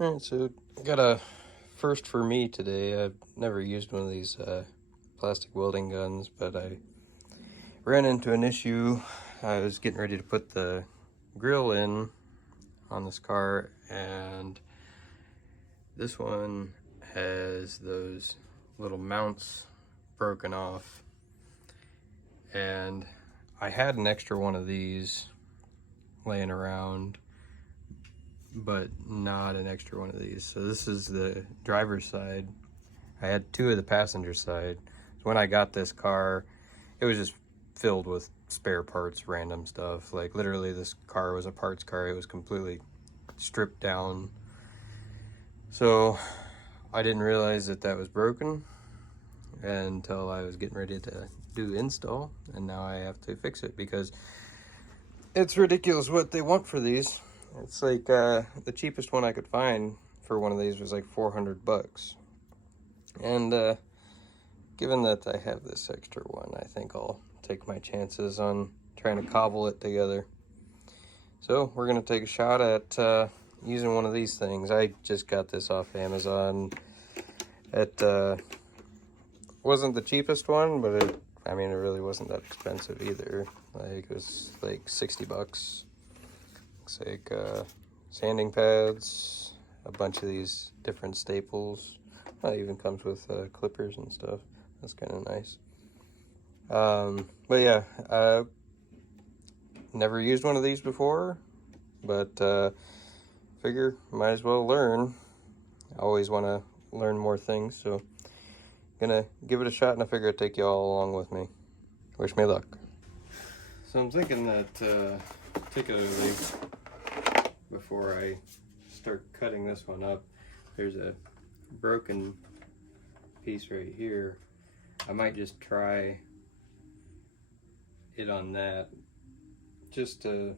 Alright, so got a first for me today. I've never used one of these plastic welding guns, but I ran into an issue. I was getting ready to put the grill in on this car, and this one has those little mounts broken off, and I had an extra one of these laying around, but not an extra one of these. So this is the driver's side. I had two of the passenger side. So when I got this car, it was just filled with spare parts, random stuff. Like literally this car was a parts car. It was completely stripped down. So I didn't realize that that was broken until I was getting ready to do install, and now I have to fix it because it's ridiculous what they want for these. It's like the cheapest one I could find for one of these was like $400. And given that I have this extra one, I think I'll take my chances on trying to cobble it together. So we're gonna take a shot at using one of these things. I just got this off Amazon. It wasn't the cheapest one, but I mean, it really wasn't that expensive either. Like, it was like 60 bucks. Looks like sanding pads, a bunch of these different staples. It even comes with clippers and stuff. That's kind of nice. But yeah, never used one of these before, but figure might as well learn. I always want to learn more things, so gonna give it a shot, and I figure I'd take you all along with me. Wish me luck. So I'm thinking that particularly before I start cutting this one up, there's a broken piece right here. I might just try it on that just to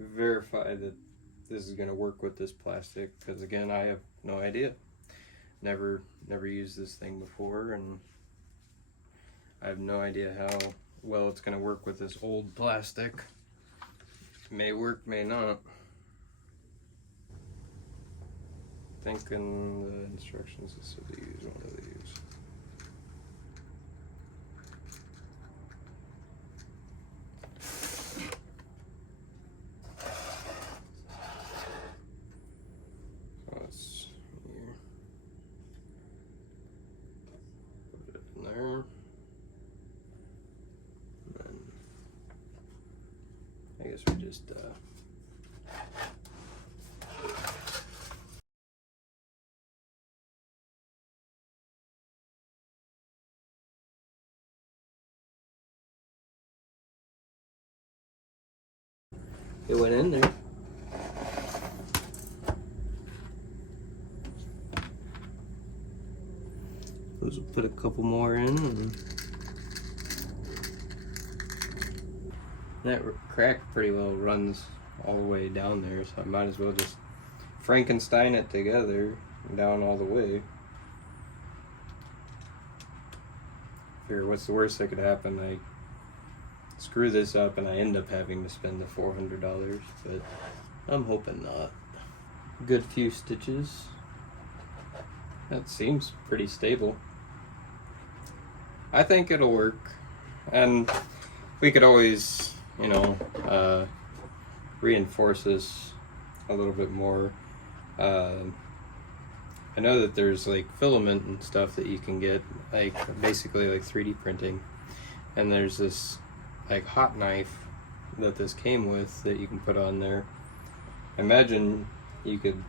verify that this is going to work with this plastic, because again, I have no idea. Never used this thing before, and I have no idea how well it's going to work with this old plastic. May work, may not. I think in the instructions it said to use one of these. So let's here. Put it in there. And then I guess we just it went in there. We'll put a couple more in. And that crack pretty well runs all the way down there, so I might as well just Frankenstein it together down all the way. Figure what's the worst that could happen? I screw this up and I end up having to spend the $400, but I'm hoping not. Good few stitches. That seems pretty stable. I think it'll work, and we could always, you know, reinforce this a little bit more. I know that there's like filament and stuff that you can get, like basically like 3D printing, and there's this like hot knife that this came with that you can put on there. I imagine you could,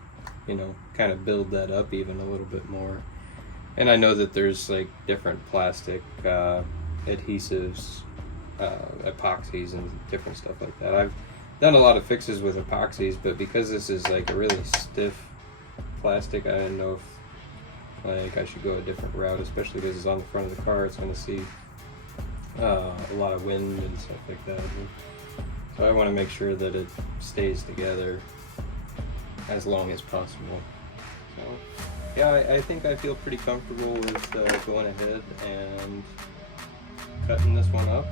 you know, kind of build that up even a little bit more. And I know that there's like different plastic adhesives, epoxies and different stuff like that. I've done a lot of fixes with epoxies, but because this is like a really stiff plastic, I didn't know if like I should go a different route, especially because it's on the front of the car. It's going to see a lot of wind and stuff like that. And so I want to make sure that it stays together as long as possible. So yeah, I think I feel pretty comfortable with going ahead and cutting this one up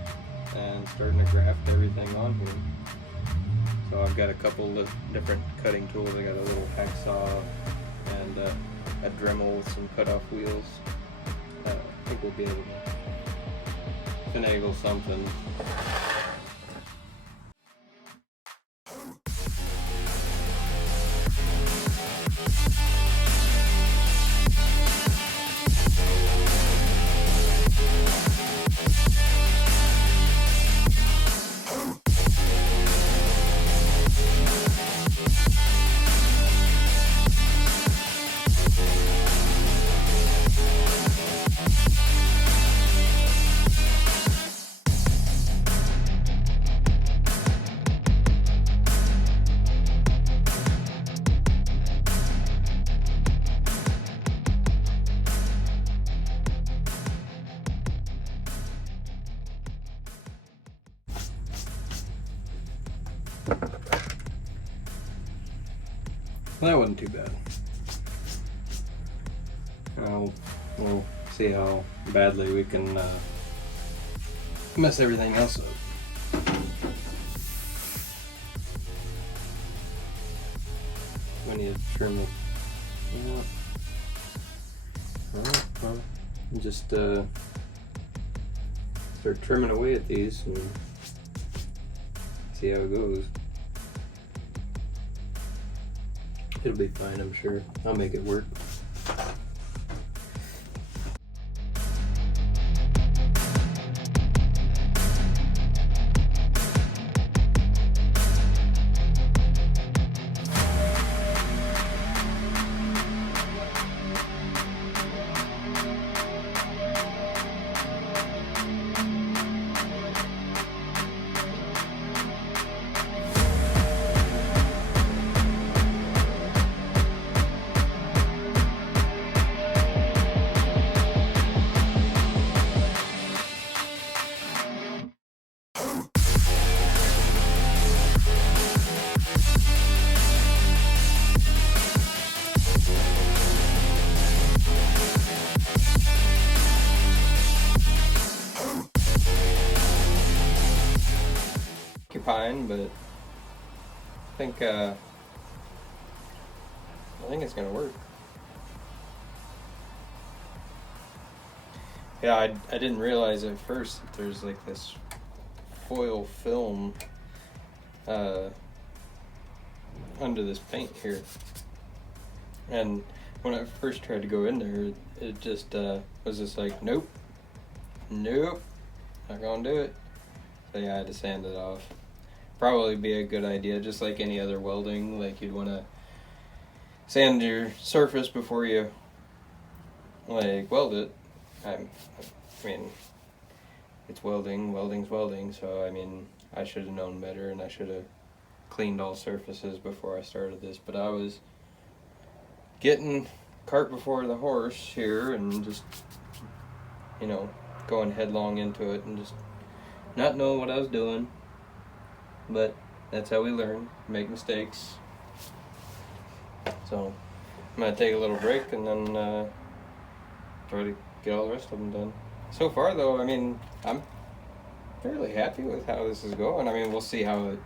and starting to graft everything on here. So I've got a couple of different cutting tools. I got a little hacksaw and a Dremel with some cutoff wheels. I think we'll be able to finagle something. Well, that wasn't too bad. We'll see how badly we can mess everything else up. We need to trim it. Well, just start trimming away at these and see how it goes. It'll be fine, I'm sure. I'll make it work. Pine, but I think it's gonna work. Yeah, I didn't realize at first that there's like this foil film under this paint here, and when I first tried to go in there, it just was just like, nope, not gonna do it. So yeah, I had to sand it off. Probably be a good idea, just like any other welding. Like, you'd want to sand your surface before you like weld it. I mean, it's welding's welding, so I mean, I should have known better, and I should have cleaned all surfaces before I started this. But I was getting cart before the horse here, and just, you know, going headlong into it and just not knowing what I was doing. But that's how we learn, make mistakes. So I'm gonna take a little break and then try to get all the rest of them done. So far though, I mean, I'm fairly happy with how this is going. I mean, we'll see how it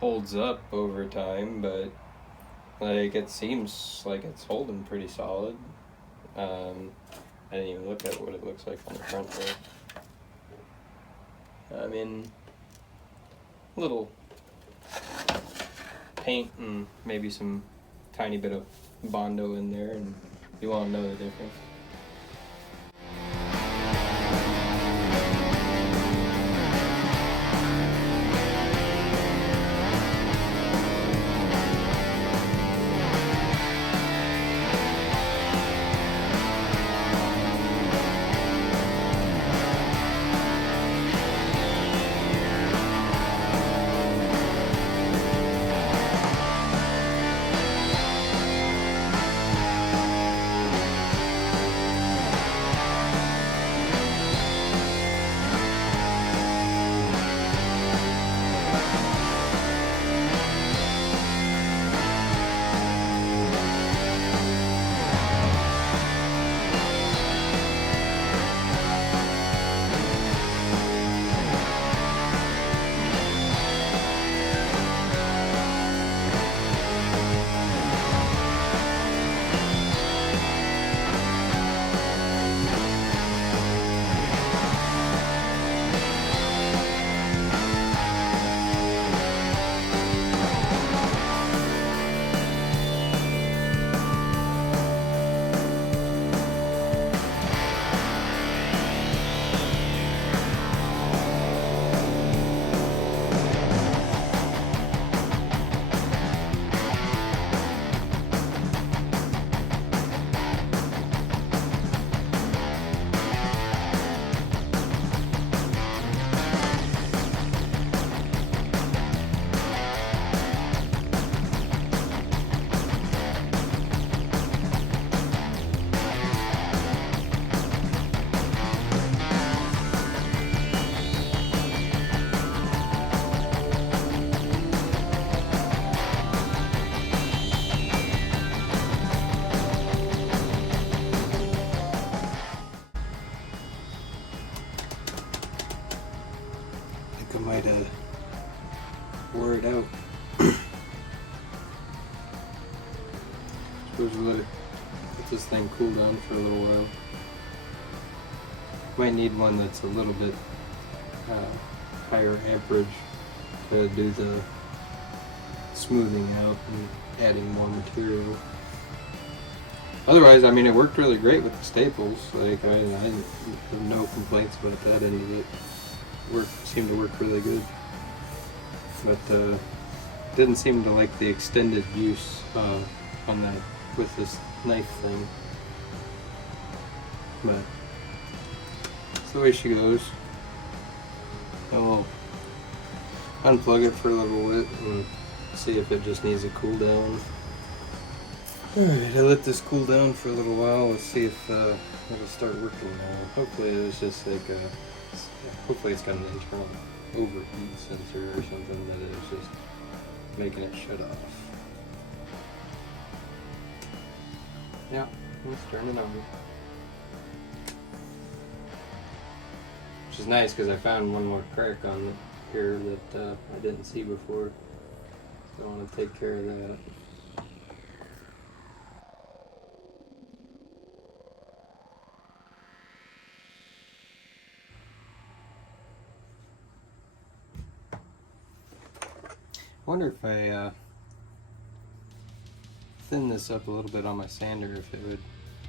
holds up over time, but like, it seems like it's holding pretty solid. I didn't even look at what it looks like on the front there. I mean, little paint and maybe some tiny bit of Bondo in there, and you won't know the difference. We'll just let this thing cool down for a little while. Might need one that's a little bit higher amperage to do the smoothing out and adding more material. Otherwise, I mean, it worked really great with the staples. Like, I have no complaints about that end of it. Seemed to work really good. But didn't seem to like the extended use on that with this knife thing. But that's the way she goes. I will unplug it for a little bit and see if it just needs to cool down. Alright, I let this cool down for a little while. Let's see if it'll start working now. Hopefully it was just like hopefully it's got an internal overheat sensor or something that is just making it shut off. Yeah, let's turn it on. Which is nice because I found one more crack on here that I didn't see before. So I want to take care of that. I wonder if I thin this up a little bit on my sander, if it would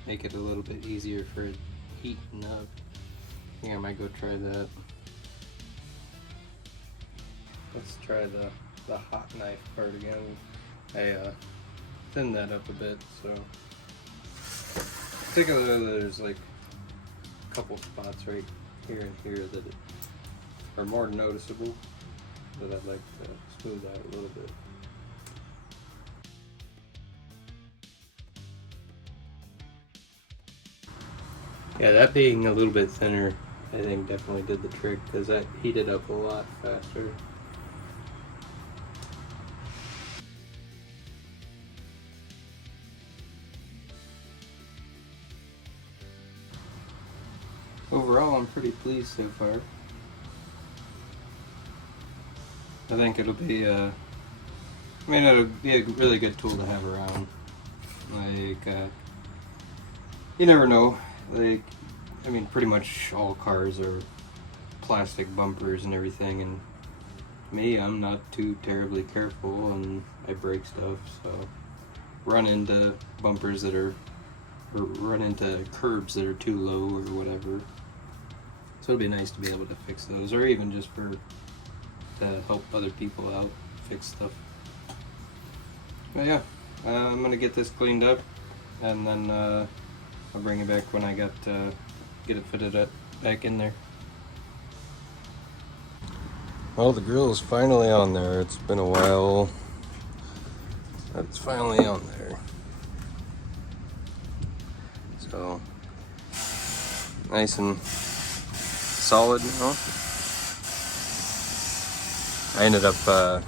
make it a little bit easier for it heating up. I think I might go try that. Let's try the hot knife part again. I thinned that up a bit, so particularly there's like a couple spots right here and here that are more noticeable that I'd like to smooth out a little bit. Yeah, that being a little bit thinner, I think definitely did the trick because that heated up a lot faster. Overall, I'm pretty pleased so far. I think it'll be it'll be a really good tool to have around. Like, you never know. Like, I mean, pretty much all cars are plastic bumpers and everything, and me, I'm not too terribly careful and I break stuff, so run into bumpers that are, or run into curbs that are too low or whatever. So it'd be nice to be able to fix those, or even just to help other people out, fix stuff. But yeah, I'm gonna get this cleaned up, and then I'll bring it back when I get it fitted up back in there. Well, the grill is finally on there. It's been a while, but it's finally on there. So nice and solid now. I ended up, it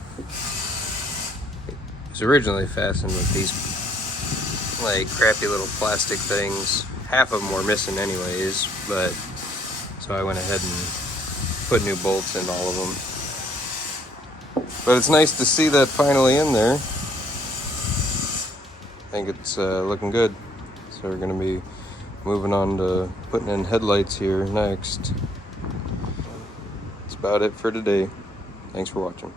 was originally fastened with these like crappy little plastic things. Half of them were missing anyways, but so I went ahead and put new bolts in all of them. But it's nice to see that finally in there. I think it's looking good. So we're gonna be moving on to putting in headlights here next. That's about it for today. Thanks for watching.